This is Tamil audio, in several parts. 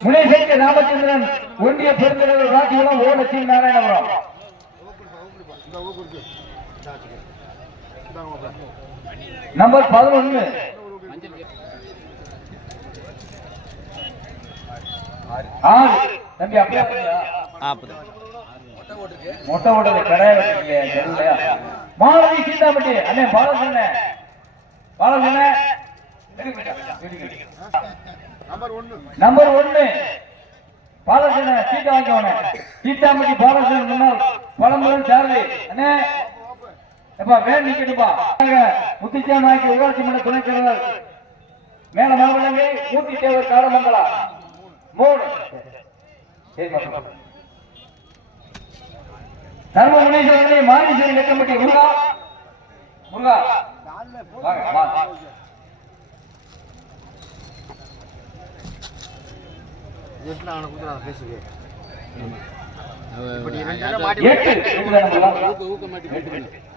முனைசெய்த ராமச்சந்திரன் ஒன்றிய பெருந்தலைவர் ராஜகுலம் ஓ லட்சுமி நாராயணபுரம். நம்பர் பதினொன்னு. தம்பி அப்படியா? மொட்டை ஓட்டது கிடையாது தெருவுலையா சீதாமட்டி அண்ணே பாலசண்ண. பாலசண்ண. நம்பர் ஒன்னு பாலசன சீட்டை வாங்கிக்கோனே சீதாமட்டி பாலசன் முன்னாள் பழம்புடன் சாரதி அண்ணே. எப்பா வேன் நிக்கட்டுப்பா. ஊராட்சி மன்ற துணைத் தலைவர். மேல மாவட்டங்க ஊட்டி தேவர் காரமங்கலா. மூணு. தர்ம முனீஸ்வரனை மாரீஸ்வரன் லெக்கம்பட்டி முருகா. முருகா. வாங்க எட்டு சொல்லலாம்? எட்டு. வாயா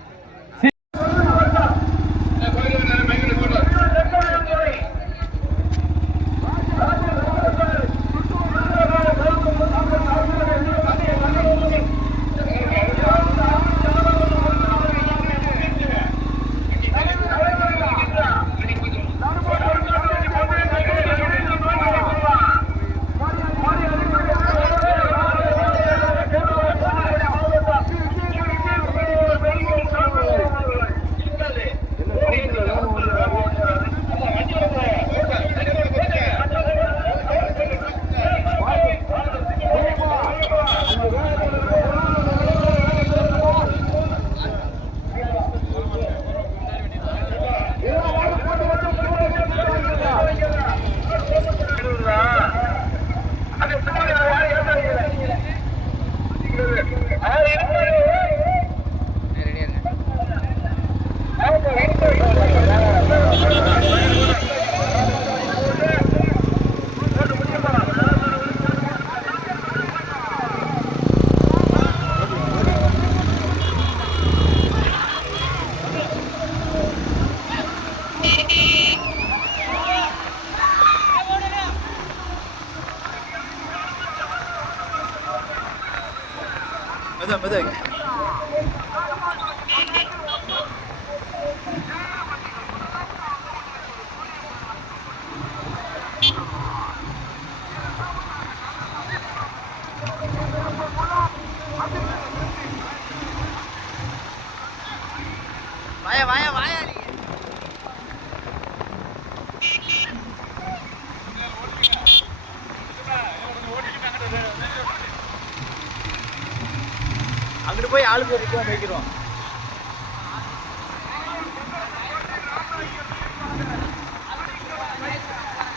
அங்கிட்டு போய் ஆளு போய் நிற்க வைக்கிறோம்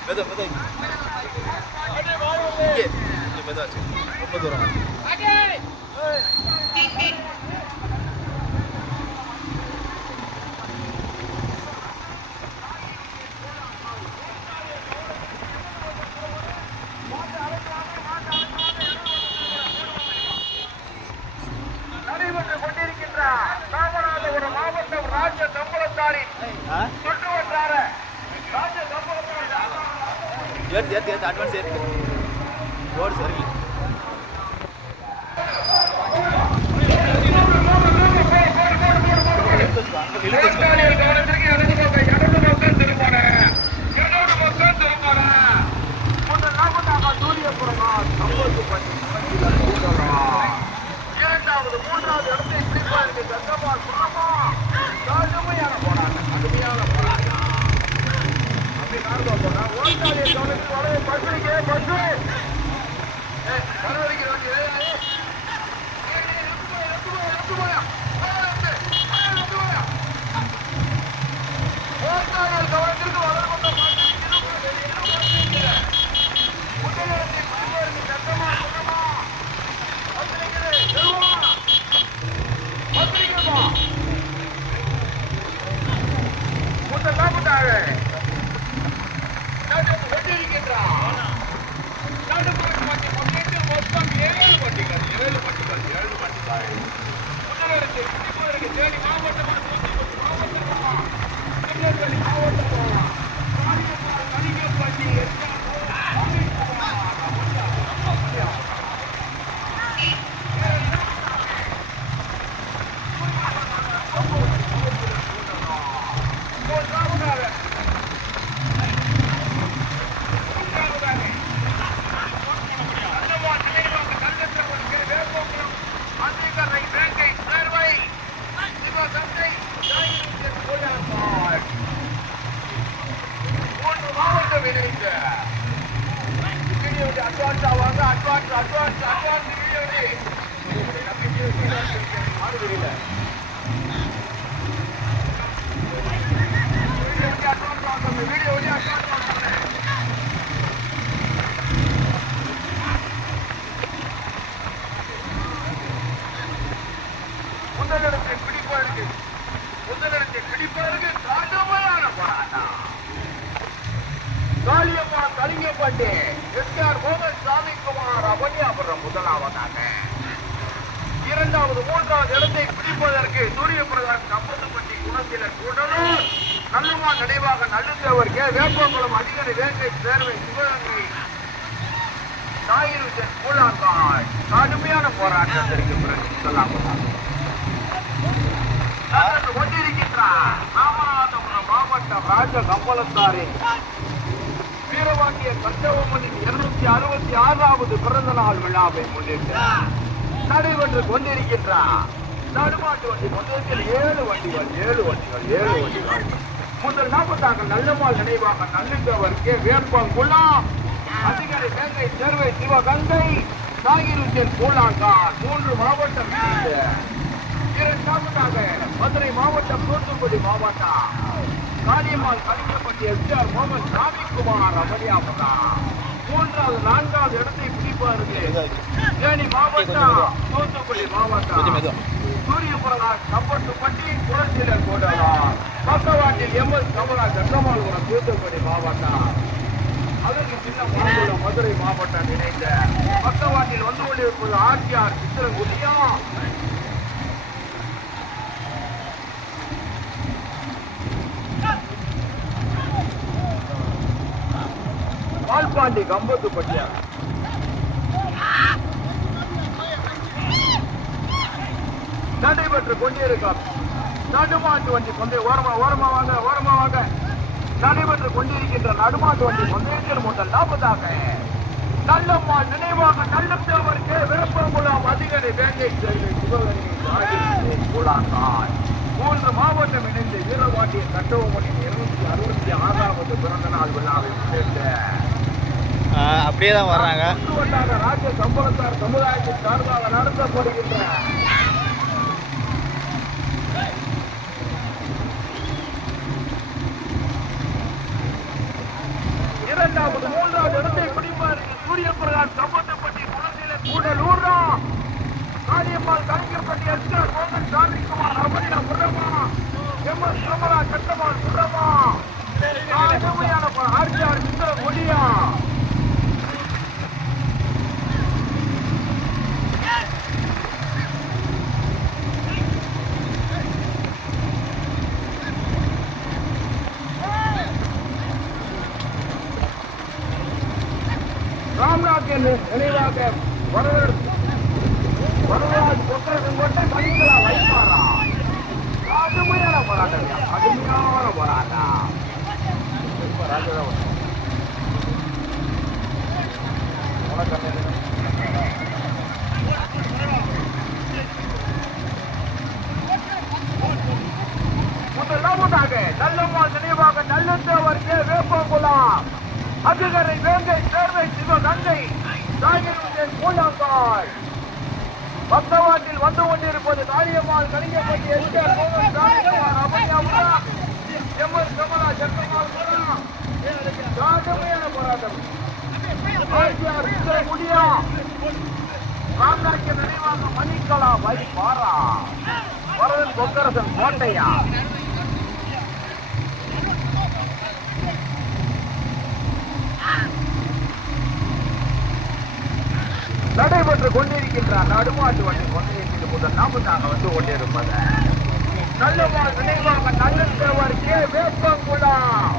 மெத மெத இங்கே இங்கே மெதாச்சு ரொம்ப தூரம் சேர்க்கு சூரியபுரமா சம்பத்துப்பட்டி இரண்டாவது மூன்றாவது இடத்தை பிடிப்பாருக்கு கங்கம்மா சுரமா கடுமையான போராட்டம் கடுமையான போராட்டம் அப்படி நார்மலா போனா ஓட்டாளியை கவனித்து வளைய பசுரிக்கே பசு வரவழைக்கிறவங்க ஓட்டாளிகள் கவனத்திற்கு வளர்கொண்ட முதலிடத்தை பிடிப்பதற்கு கங்கம்மா சுரமா பத்திரிகை செல்வா பத்திரிகைமா முதலாவதாக நடுவு வெட்டியிருக்கின்றார் நடுப்புறம் பட்டி முன்னேற்று மொத்தம் ஏழு வண்டிகள் ஏழு வண்டிகள் ஏழு வண்டிகள் முதலிடத்தை பிடிப்பதற்கு தேனி மாவட்டம் மாவட்டமா திருநெல்வேலி மாவட்டமா காரியப்பட்டி கொஞ்சம் அட்வான்ஸா வாங்க அட்வான்ஸ் அட்வான்ஸ் அட்வான்ஸ் வீடியோ மாறு தெரியல வீடியோ அட்வான்ஸ் வாங்க வீடியோ அட்வான்ஸ் வாங்க முதலிடத்தை பிடிப்பா இருக்கு முதலிடத்தை பிடிப்பா இருக்கு கடுமையான போராட்டம் காளியம்மா கலிங்கப்பட்டி எஸ்ஆர் மோகன் சாமிக்குமார் அவனியாபுரம் முதலாவதாக இரண்டாவது மூன்றாவது இடத்தை பிடிப்பதற்கு சூரிய பிரகாஷ் கம்பத்துப்பட்டி குணத்திலர் கூடலூர் நல்லுமா நினைவாக நல்லுத்தவர் கே வேப்பங்குளம் அதிகாரி வேங்கை சேர்வை சிவகங்கை தாயிரு கூழாங்காய் கடுமையான போராட்டத்திற்கு பிறகு முதலாவதாக நடந்து கொண்டிருக்கின்றார் ராமநாதபுரம் மாவட்டம் ராஜ கம்பளத்தாரி. வீரவாண்டிய கட்டபொம்மனின் இருநூத்தி அறுபத்தி ஆறாவது பிறந்த நாள் விழாவை முன்னிட்டு நடைபெற்று கொண்டிருக்கின்றார். நடுமாட்டு வண்டி மொத்தத்தில் ஏழு வண்டிகள் ஏழு வண்டிகள் ஏழு வண்டிகள். முதல் நாற்பதாக நல்லம்மாள் நினைவாக நல்லுந்தவர் கே. வேப்பங்குளம் அதிகாரி வேங்கை சேர்வை சிவகங்கை நாகிருச்சன் கூழாங்கார் மூன்று மாவட்டம் இரண்டு இரண்டாவதாக மதுரை மாவட்டம் தூத்துக்குடி மாவட்டம். காளியம்மாள் கலிங்கப்பட்டி எஸ்ஆர் மோகன் ராமிக்குமார் அமரியாபதா மூன்றாவது நான்காவது இடத்தை பிடிப்பார்கள் தேனி மாவட்டம் தூத்துக்குடி மாவட்டம் சூரிய கம்பட்டுப்பட்டி புரட்சியர் கூடலாம் பக்கவாட்டில் எம். எஸ். கமலா ஜக்கமால்புரம் தூத்துக்குடி மாவட்டம் அதற்கு சின்ன மாநிலம் மதுரை மாவட்டம் இணைந்த பக்கவாட்டில் வந்து கொண்டிருப்பது ஆர்டிஆர் சித்திரங்குடியும் பால்பாண்டி கம்பத்து பட்டியா. நடைபெற்று கொண்டிருக்கார் நடுமாட்டு வண்டி கொண்டு ஓரமா ஓரமா வாங்க ஓரமா வாங்க. நடைபெற்று கொண்டிருக்கின்ற நடுமாட்டு வண்டி கொண்டிருக்கிற முதல் நாற்பதாக. நல்லம்மா நினைவாக நல்ல தேவருக்கு விருப்பம் வேங்கை அதிகரி சிவகங்கை கூழாக்காய் மூன்று மாவட்டம் இணைந்து வீரவாண்டிய கட்டபொம்மனின் இருநூத்தி அறுபத்தி ஆறாவது பிறந்த நாள் விழாவை முன்னிட்டு அப்படியே தான் வர்றாங்க. சம்பளத்தார் இரண்டாவது மூன்றாவது இடத்தை பிடிப்பார் சூரிய பிரகாஷ் சம்பந்தப்பட்டி குளத்தில கூடலூரா காளியம்மாள் கலைஞர்பட்டி எஸ்கர் மோகன் சாமிக்குமார் அமரியா புறமா எம் எஸ் கமலா கட்டமான் புறமா கடுமையான ஆர்ஜிஆர் மிஸ்ர கொடியா நினைவாக வரவர் வரலாறு கொட்டரசன் கொட்டை மணிக்கலா வைப்பாரா கடுமையான போராட்டம் கடுமையான போராட்டம் இப்ப ராஜாராவன். உனக்கு அந்த இது. முதலாவதாக நல்லம்மாள் நினைவாக நல்லத்தேவர் கே வேப்பங்குளம் அதிகரை வேங்கை சேர்வை சிவகங்கை நாயகன் கூழாங்காய் பக்கவாட்டில் வந்து கொண்டிருப்பது காளியம்மாள் கலிங்கப்பட்டி எஸ்கர் மோகன் ராமகுமார் அபயாபுரா எம் எஸ் கமலா ஜெகமால் கடுமையான போராட்டம் ஆர்டிஆர் விஜய முடியா ராம்நாய்க்கு நினைவாக மணிக்கலா வை வரதன் கொக்கரசன் கோட்டையா. நடைபெற்று கொண்டிருக்கின்ற நடுமாட்டு வண்டி கொண்டிருக்கின்ற முதல் நாங்க வந்து கொண்டிருப்பது. நல்லவா நினைவாக நல்ல தேவர் கே. வேப்பங்குளம்.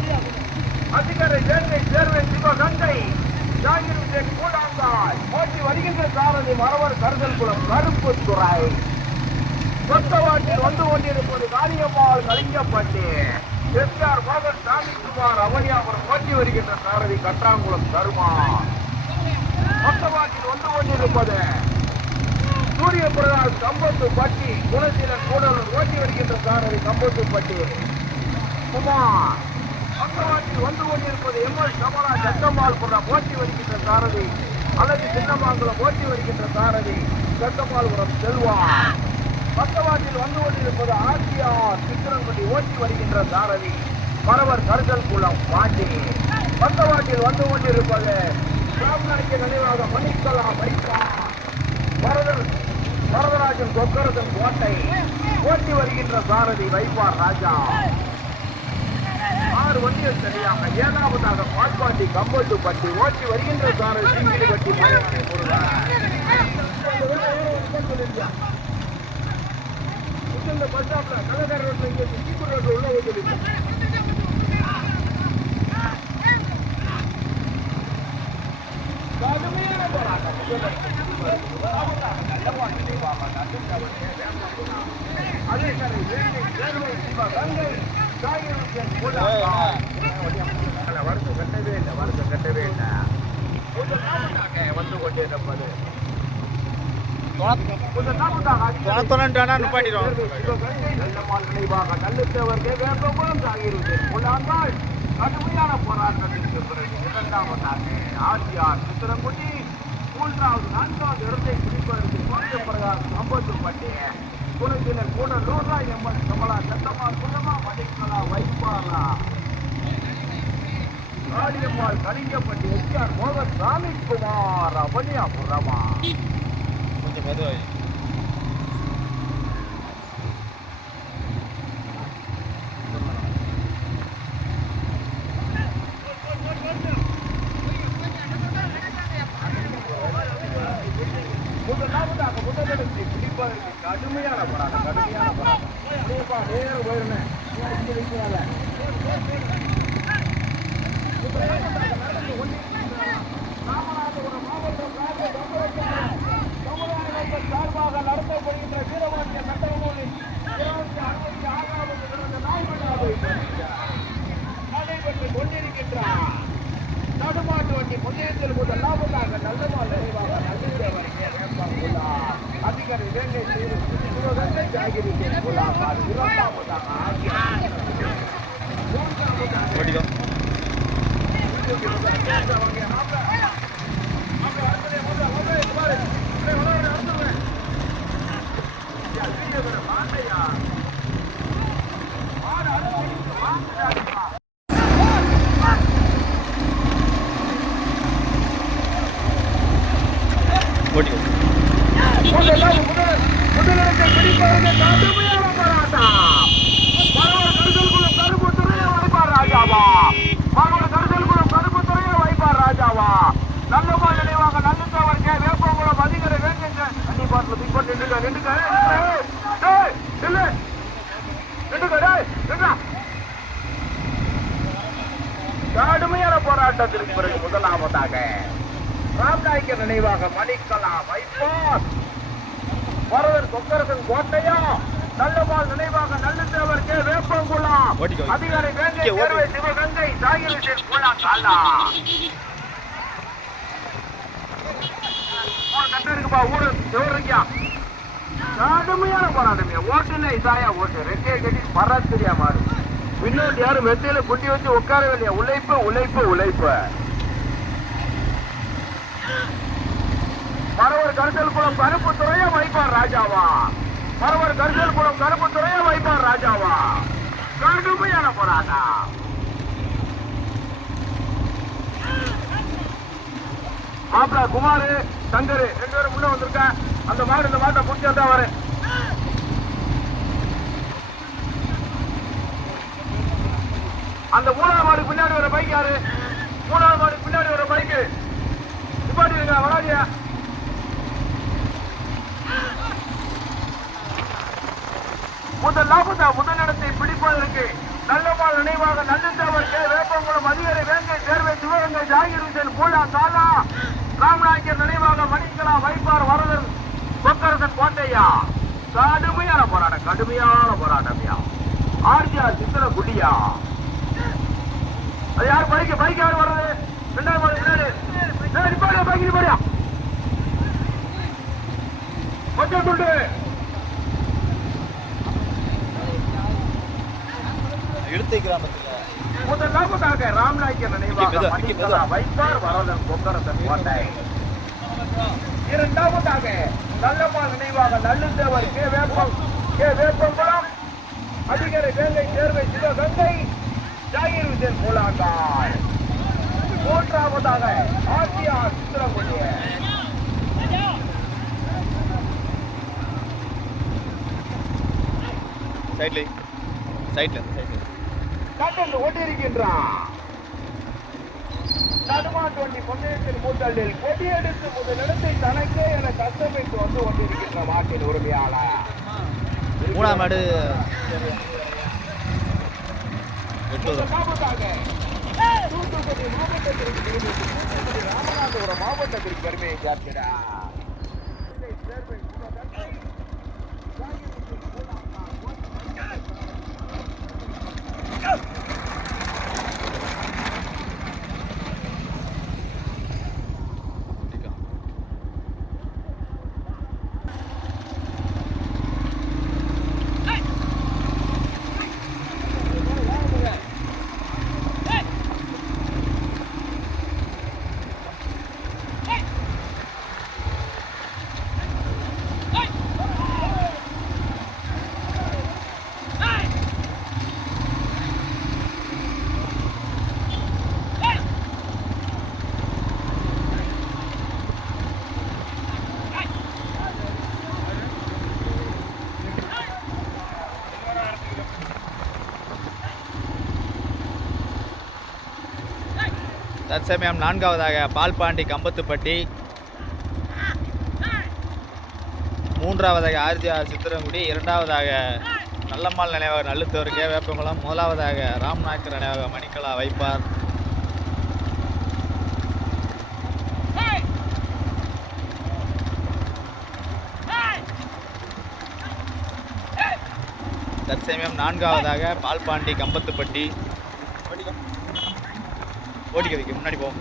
அதிகாரி வேங்கை சேர்வை சிவகங்கை ஜாகிர் விஜய் கூடாங்காய் போட்டி வருகின்ற சாரதி மரவர் கருதல் குளம் கருப்பு துறை. கொத்தவாட்டில் வந்து கொண்டிருப்பது காளியம்மாள் கலிங்கப்பட்டி எஸ்ஆர் மோகன் சாமிக்குமார் அவனியாபுரம் போட்டி வருகின்ற சாரதி கட்டாங்குளம் தருமா? பக்கவாட்டில் வந்து கொண்டிருப்பது சூரிய பிரகாஷ் கம்பத்து பட்டி குணசீலன் கூடலூர் ஓட்டி வருகின்ற சாரதி கம்பத்து பட்டி. குமார் பக்கவாட்டில் வந்து கொண்டிருப்பது எம்எல் கமலா சட்டம்மாள் புற ஓட்டி வருகின்ற சாரதி அல்லது சின்னமாங்குளம் ஓட்டி வருகின்ற சாரதி சட்டம்மாள்புரம் செல்வா பக்கவாட்டில் வந்து கொண்டிருப்பது ஆசியார் சித்திரங்குடி ஓட்டி வருகின்ற சாரதி. பரவர் கருதல் குளம் பாண்டி பக்கவாட்டில் வந்து கொண்டிருப்பது சாமிநாய்க்கு நினைவாக மணிக்கலா வைப்பா வரதர் வரதராஜன் கொக்கரதன் கோட்டை. ஓட்டி வருகின்ற சாரதி வைப்பார் ராஜா. ஆறு வண்டிகள் சரியாக ஏழாவதாக பால்பாண்டி கம்பட்டுப்பட்டி ஓட்டி வருகின்ற சாரதி சிங்கிலிப்பட்டி மலையாளி இந்த பஸ் ஸ்டாப்ல கலகர ரோட்ல இங்க சீப்பு ரோட்ல உள்ள வந்து கடுமையான போராட்டம் அதே சரி வேங்கை சேர்வை சிவகங்கை சாகிருத்தியன் மூலாக்கா வருஷம் கட்டவே இல்லை வருஷம் கட்டவே இல்லை கொஞ்சம் நாமதாக வந்து கொண்டிருப்பது கொஞ்சம் நாமதாக தொண்ணூத்தானா நிப்பாட்டிடுவோம் சிவகங்கை நல்லம்மாள் நினைவாக நல்லத்தவர்கள் வேப்பகுளம் பார்த்தோன்னா நிப்பாட்டிடும் கடுமையான போராட்டத்திற்கு பிறகு இரண்டாவதாக ஆர்டிஆர் சித்திரங்குடி மூன்றாவது நான்காவது இடத்தை பிடிப்பதற்கு சூரிய பிரகாஷ் சம்பத்துப்பட்டி குணத்தினர் கூட நூறா எம்எல் கமலா சத்தமா குலமா மதிக்கலா வைப்பாலா காளியம்மாள் கலிங்கப்பட்டி எஸ்ஆர் மோகன் சாமி ராமிக்குமார் அவனியாபுரமா கொஞ்சம் மெதுவாக முதலாவதாக முதலிடத்தை பிடிப்பதற்கு கடுமையான போராட்டம் கடுமையான போராட்டம் அப்படியேப்பா நேரம் போயிருந்தேன் இங்க வைக்கிறாங்க ராமநாதபுரம் மாவட்டம் ராஜ தமிழக சார்பாக நடத்தப்படுகின்ற வீரவாண்டிய சட்டமூலில் இருபத்தி அறுபத்தி ஆறாவது பிறந்த நாள் விழாவை நடைபெற்றுக் கொண்டிருக்கின்றார் நடுமாட்டு வண்டி முன்னேற்றத்தில் முதலாவதாக நல்லமால் நிறைவாக நல்லவர் அதிகாரி வேங்கை செய்து சிவகங்கை ஜாகிரி உள்ளார் இரண்டாவதாக ஆகிய மூன்றாவதாக ஓட்டிக்கோ ஓட்டிக்கோ முதலிடத்தை பிடிப்பதற்கு கடுமையான போராட்டம் மறுவர் கருதல் குளம் கருப்பு துறையை வைப்பார் ராஜாவா மறுவர் கருதல் குளம் கருப்பு துறையை வைப்பார் ராஜாவா நல்லமா நினைவாக நல்லத்தவர் கே வேப்பங்குளம் அதிகாரி வேண்டுங்க அன்னி பாட்டில் பின்பற்றி நின்றுக்க நின்றுக்க டேய் இல்ல நின்றுக்க டேய் நின்றா கடுமையான போராட்டத்திற்கு பிறகு முதலாவதாக ராம்நாய்க்கு நினைவாக மணிக்கலா வைப்பார் பரவர் கொக்கரசன் கோட்டையா நல்லபால் நினைவாக நல்லத்தேவர் கே வேப்பங்குளம் அதிகாரி வேங்கை தேர்வை சிவகங்கை சாகிருஷன் குளா காலா ஊரு இருக்குப்பா ஊரு எவருக்கியா கடுமையான போராட்டமே. ஓட்டுனே இதாயா ஓட்டு. ரெட்டையை கட்டி பராத் தெரியா மாறு. பின்னாடி யாரும் மெத்தையில குட்டி வச்சு உட்காரவே இல்லையா? உழைப்பு உழைப்பு உழைப்பு. பரவர் கருத்தல் குளம் கருப்பு துறைய வைப்பார் ராஜாவா? பரவர் கருத்தல் குளம் கருப்பு துறைய வைப்பார் ராஜாவா? கடுமையான போராட்டம். மாப்பிள குமாரு சங்கர் ரெண்டு பேரும் முன்ன வந்திருக்கா. அந்த மாடு இந்த மாட்டை பிடிச்சா தான் வரேன் அந்த மூணாவது மாடு பின்னாடி வர பைக் யாரு? மூணாவது மாடு பின்னாடி வர பைக்கு நிப்பாட்டி இருக்கா வராதியா? முதலாவது முதலிடத்தை பிடிப்பதற்கு நல்லமால் நினைவாக நல்லத்தவர் கே. வேப்பங்குளம் அதிகாரி வேங்கை சேர்வை சிவகங்கை ஜாகிர் பூலா தாலா ராமநாயக்கர் நினைவாக மணிக்கலா வைப்பார் வரதர் கொக்கரசன் கோட்டையா? கடுமையான போராட்டம் கடுமையான போராட்டம்யா ஆர்ஜிஆர் சித்திர குடியா அது யார்? பைக்கு பைக் யார் வர்றது? ரெண்டாவது போடு பின்னாடி. ஏய், பைக் நிப்பாடியா கொஞ்சம் துண்டு. இழுத்தை கிராமத்தில் முதலாவதாக ராம்நாயக்கர் நினைவாக மெதுவா, மணிகலா வைப்பார் வரதன் கொக்கரசன் கோட்டை இரண்டாவதாக நல்லம்மாள் நினைவாக நல்லுத்தேவர் கே வேப்பம் கே வேப்பம்பலம் அதிகாரி வேங்கை தேர்வை சிவகங்கை ஜாகிர் விஜயன் மூலாங்கால் மூன்றாவதாக ஆசியா சித்திரகுடிய சைட்ல சைட்ல சைட்ல கட்டந்து கொண்டிருக்கின்றான் நடுமாட்டு வண்டி பந்தயத்தில் முதலில் கொடியெடுத்து முதலிடத்தை தனக்கே என கஷ்டமைத்து வந்து கொண்டிருக்கின்ற மாட்டின் உரிமையாளர். மூணாம் முதலாவதாக தூத்துக்குடி மாவட்டத்திற்கு திரும்பி ராமநாதபுரம் மாவட்டத்திற்கு பெருமையை சேர்க்கிறார். தற்சமயம் நான்காவதாக பால்பாண்டி கம்பத்துப்பட்டி. மூன்றாவதாக ஆர்ஜிஆர் சித்திரங்குடி இரண்டாவதாக நல்லம்மாள் நினைவாக நல்லுத்தவர் கே. வேப்பங்குளம் முதலாவதாக ராம்நாயக்கர் நினைவாக மணிக்கலா வைப்பார். தற்சமயம் நான்காவதாக பால்பாண்டி கம்பத்துப்பட்டி. ஓட்டிக்க வைக்க. முன்னாடி போவோம்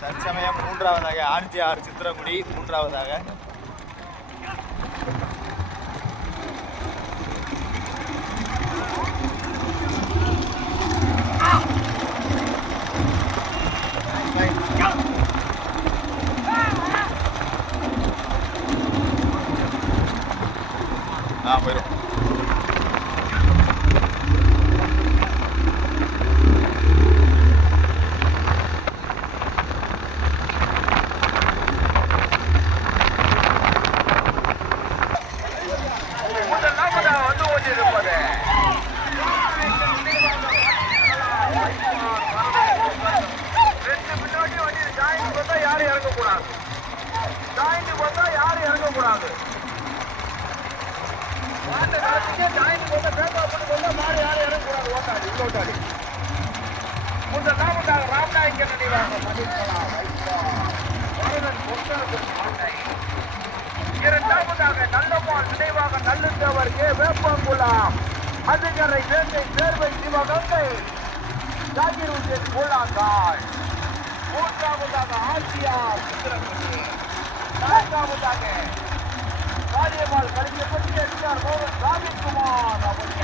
தற்சமயம் மூன்றாவதாக ஆர்ஜி மூன்றாவதாக ஆ போயிடும் முதலாவதாக வந்து கொண்டிருப்பது ரெண்டு பின்னாடி வண்டி ஜாயிண்ட் பார்த்தா யாரும் இறங்கக்கூடாது ஜாயிண்ட் பார்த்தா யாரும் இறங்கக்கூடாது மாட்டை காட்டிக்கே ஜாயிண்ட் பார்த்தா பேப்பா போட்டு கொண்டா மாடு யாரும் இறங்கக்கூடாது ஓட்டாடி ஓட்டாடி முதலாவதாக ராம்நாயக்கர் நினைவாக மதிக்கலாம் வரதன் பொங்கலுக்கு மாட்டை இரண்டாவதாக நல்லம்மாள் நினைவாக நல்லுத்தவர் கே. வேப்பங்குளம். அதுகரை வேங்கை சேர்வை சிவகங்கை. ஜாகிர் உசேன் கூழாங்கால் மூன்றாவதாக ஆசியா சித்திரகுடி நான்காவதாக காரியமால் பற்றி எஸ்ஆர் மோகன் ராஜகுமார் அவர்கள்.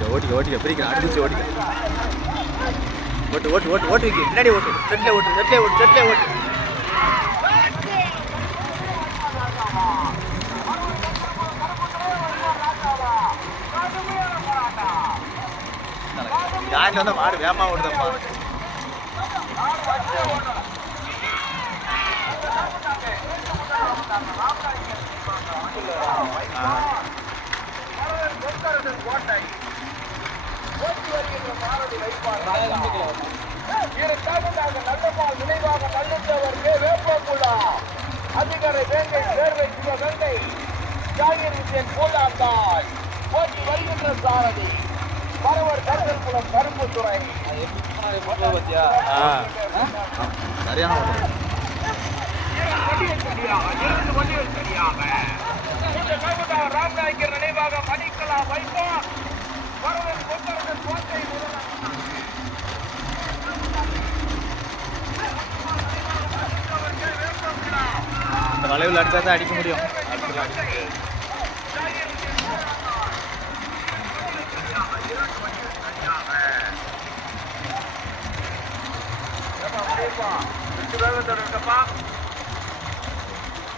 ஓட்டிக்க ஓட்டிக்க ஓட்டிக்க. பிரிக்கிறேன் அடிச்சு ஓட்டிக்க. ஓட்டு ஓட்டு ஓட்டு ஓட்டு வைக்க. பின்னாடி ஓட்டு. செட்டில் ஓட்டு செட்டில் ஓட்டு செட்டில் ஓட்டு. காட்டில் வந்து மாடு வேமா ஓடுதப்பா. ஆ. ஓட்டி வருகின்ற பாரதி வைப்பார் இரண்டாவதாக நல்லம்மாள் நினைவாக நல்லுத்தவர் கே வேப்பங்குளா. அதிகாரை வேங்கை சேர்வை சிவகங்கை ஜாகிர் கோலாந்தாய் போட்டி வருகின்ற சாரதி. பரவர் கருதல் குளம் கரும்புத்துறை ஆ சரியான. இரண்டு வண்டிகள் சரியாக இரண்டு வண்டிகள் சரியாக. இந்த கல்வதா ராம்நாயக்கர் நினைவாக மணிக்கலா வைப்பார் பரவர் கொத்தரசன் கோட்டை முதலாம் இந்த வளைவில் அடித்தா தான் அடிக்க முடியும்.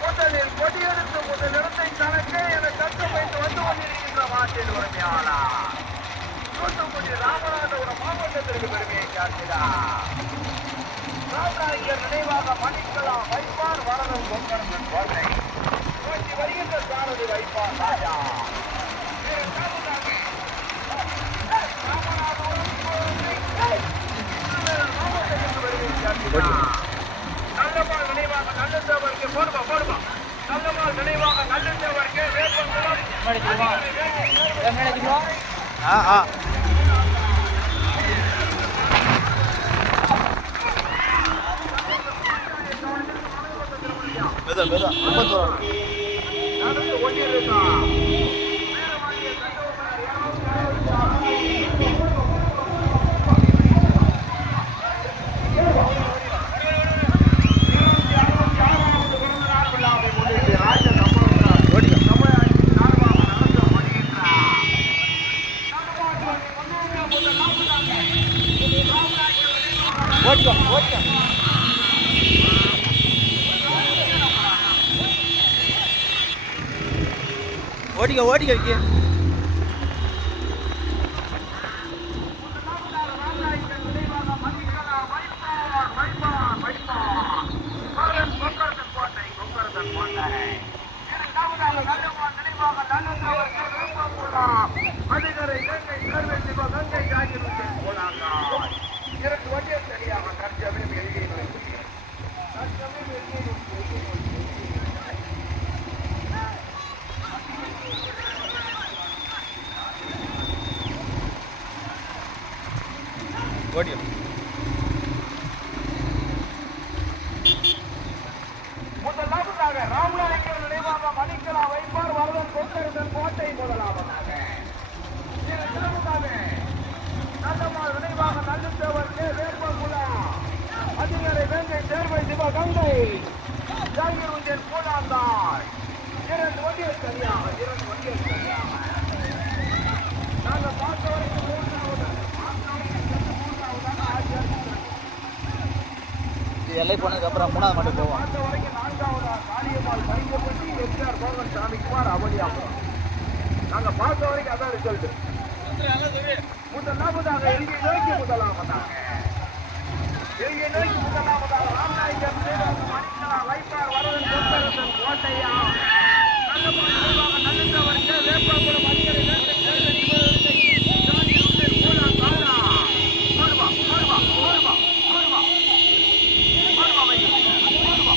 முதலில் கொடியெடுத்து முதல் தனக்கே என வந்து கொண்டிருக்கின்ற மாட்டின் உரிமையாளர் தூத்துக்குடி ராமநாதபுரம் மாவட்டத்திற்கு பெருமையை ராமநாயகர் நினைவாக மணிக்கலாம் வைப்பார் வரதன் பொங்கரன் கோட்டை வருகின்ற சாரதி வைப்பார் ராஜா. நல்லமால் நினைவாக நல்லதேவருக்கு போடுமா போடுமா நல்லமால் நினைவாக நல்லதேவருக்கு வேப்பங்குளம். ஆ ஆ. மெதுவா மெதுவா ரொம்ப ஓட்டிக்கோ ஓட்டிக்கோ விக்கி அதிகரை கங்கை கருவை சிவ கங்கை காய்ச்சி போனாங்க இரண்டு வண்டியை சரியாக தற்சமயம் எழுதி தற்சமயம் எழுதி ஓட்டிக்கோ முதலாவதாக ராமநாயக்கர் நினைவாக மணிக்கலா வைப்பார் கொத்தரசன் கோட்டை முதலாவதாக. நல்லம்மாள் நினைவாக நல்லத்தேவர் வேப்பகுலா அதிகாரி வேங்கை சேர்வை சிவகங்கை. ஜாகிர் உஞ்சன் பூலாந்தாய் இரண்டு வண்டிகள் சரியாக இரண்டு சரியாக நாங்கள் வரைக்கும் இது எல்லை போனதுக்கப்புறம் மூணாவது மட்டும் போவோம். மோகன் சாமிக்குமார் அவனியாபுரம் நாங்கள் பார்த்த வரைக்கும் அதான் ரிசல்ட் முதலாவதாக எங்கே நோக்கி முதலாவதாக. எங்கே நோக்கி முதலாவதாக ராமநாயகம் சேவாக்கு வரதன் கோட்டையா. நல்ல நல்லவர்கள் நல்லந்தவருக்கு வேப்பகுளம் அதிகாரி வேங்கை சேர்வை சிவகங்கை ஜாகிர் உசேன் பூலா காலா போடுவா போடுவா போடுவா போடுவா போடுவா வைங்க போடுவா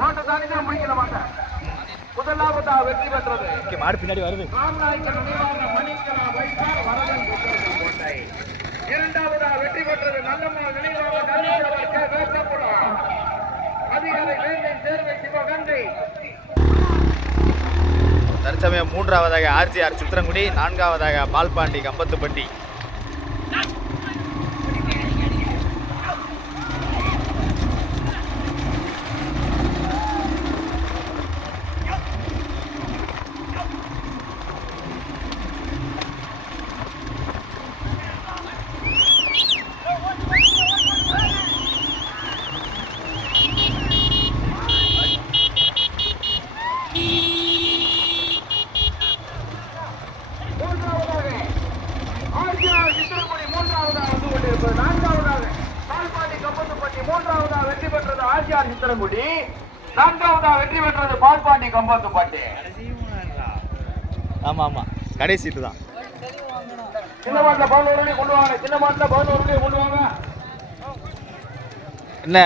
மாட்டை தாண்டி தான் முடிக்கல மாட்டேன் முதலாவதா வெற்றி பெற்றது ஓகே மாடு பின்னாடி வருது. இரண்டாவதா வெற்றி பெற்றது நல்லம்மாள் நினைவாக சேர்வை சிவகங்கை தற்சமயம் மூன்றாவதாக ஆர்ஜிஆர் சித்திரங்குடி நான்காவதாக பால்பாண்டி கம்பத்துப்பட்டி மூன்றாவதாக ஆர்ஜிஆர் சித்திரக்குடி மூன்றாவதாக வந்து கொண்டிருப்பது நான்காவதாக பால்பாண்டி கம்பத்துப்பட்டி மூன்றாவதாக வெற்றி பெற்றது ஆர்ஜிஆர் சித்திரங்குடி நான்காவதாக வெற்றி பெற்றது பால்பாண்டி கம்பத்துப்பட்டி ஆமாம் ஆமாம் கடைசி சீட்டு தான். என்ன?